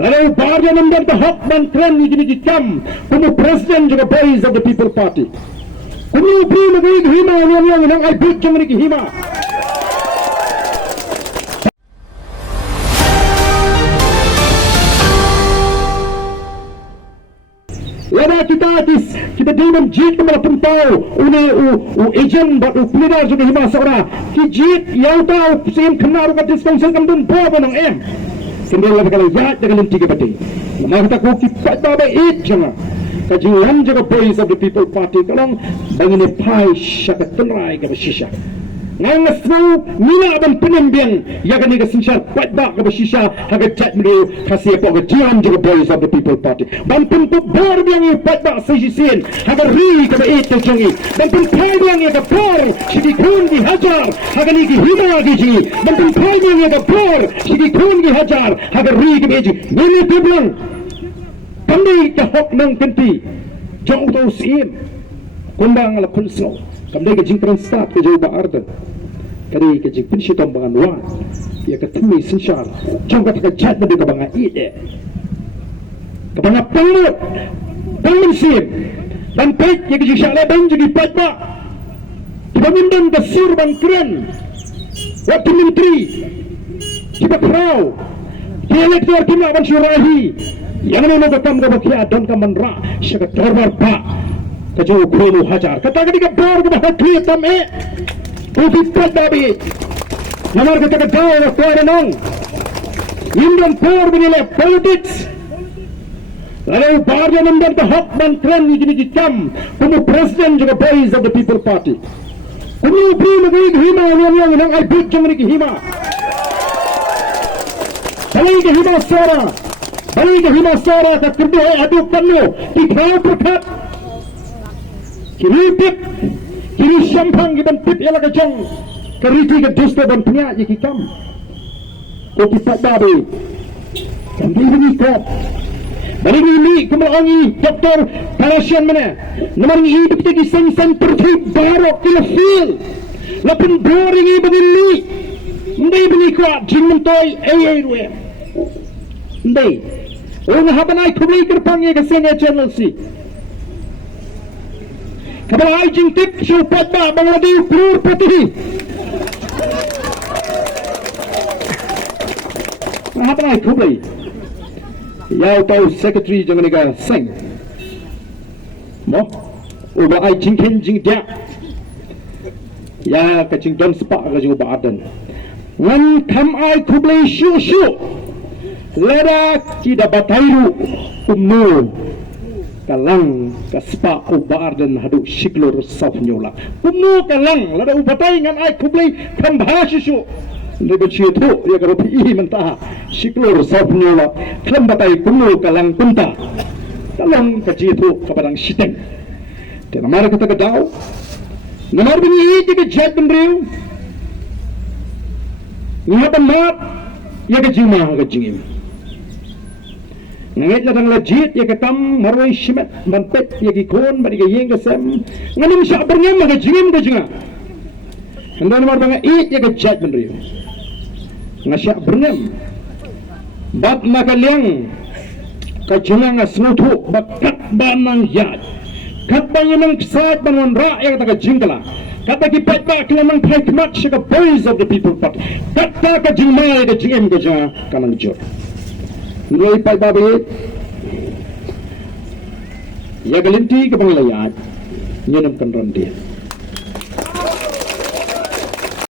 Lalu bahagian yang berhak dan keren ini dikam, kamu presiden juga Boys of the People Party. Kamu beri negeri hima yang nang ay but jeng negeri hima. Lada kita diam jit kemana pentau, agent buat leader juga hima seorang. Kijit yang tahu sim kenal kat dispensel kandun berapa nang em. Sendiri lagi kalau jahat dengan tiga peti. Maka kita kita tak baik jangan. Kajian jaga Boys of the People Party kalau bangin pai syakat tenrai ke shisha. Ngangas mau mina abang penembian ya kan ni kesensyar kuat bak ke shisha haga chat melu kasih apa kajian jaga Boys of the People Party. Bang pun bar biang kuat bak shishin haga ri ke itu jangi. Bang pun pai biang ke por sidi kun di hajar haga ni ke hima giji. Bang pun pai biang ke por sidi kun di hajar haga ri ke beji. Ni tiblang kami ke hok nang kenti jauh tau sim kundang ala kunsno kami ke jingkran start ke jauh Baardan kari ke jing pinsi tombangan wan ya ke tumi sensyar jauh kata jat na ke banga ide ke banga pangmut sim dan pek ya ke jing syakla bang jadi patba kebangundan ke sur bang keren waktu menteri kita kerau dia lektor kena abang syurahi yang ini nak kamu berkia dan kamu ra syakat terbar pak kejauh kunu hajar kata ketika bor kita hakli tame uti padabi nomor kita kejauh waktu ada nong Indian bor binile politics lalu bahagian yang berhak dan keren ini dikam kamu presiden juga Boys of the People Party kamu beri negeri hima yang nang ay but jeng negeri hima kalau ke hima suara balik ke hima suara tak kedua aduk penuh di bawah perkat kiri tip kiri syampang kita tip ialah kejang keriti ke dusta dan penyak je kikam kopi tak babi kami menikah balik ini kemelangi doktor Palasian mana nomor ini betul kisah tertib barok kila fil lapin boring ini begini ndai menikah jing mentoy ruwe ndai orang habanai kubli kerpangnya ke sini channel si. Kalau ai jing tip show pada Bangladesh crore pati. Habanai kubli. Ya tahu secretary jangan negara sing. Mo, uba ai jing ken jing dia. Ya kacing don sepak kacing uba adan. Ngan kam ai kubli show. Lada kita batairu umur kalang kaspa ubar dan hadu shiklor saf nyola umur kalang lada ubatai ngan ai kublai kambha shishu lebe chietu ya karo pi mentah shiklor saf nyola kambatai umur kalang punta kalang kajitu kapadang shiteng dan amara kita kedau namar bini ke jat benriu ngatan mat ya ke jima ke jingim ngait ladang lajit ya ketam marwai shimet mampet ya gikon bari ga yeng gasem nganim sya berngam ga jingim ga jinga ndan mar banga it ya ga jat benri ngasya berngam bat makaliang ka jinga ngasnutu bakat banang yat kat banang saat bangun ra ya ta ga jingkala kata kipat ba kelamang pai kemat sya Boys of the People Party kata ka jingma ga jingim ga jinga kanang jor Nilai pai babi ya galinti ke panglayat nyenam kan randia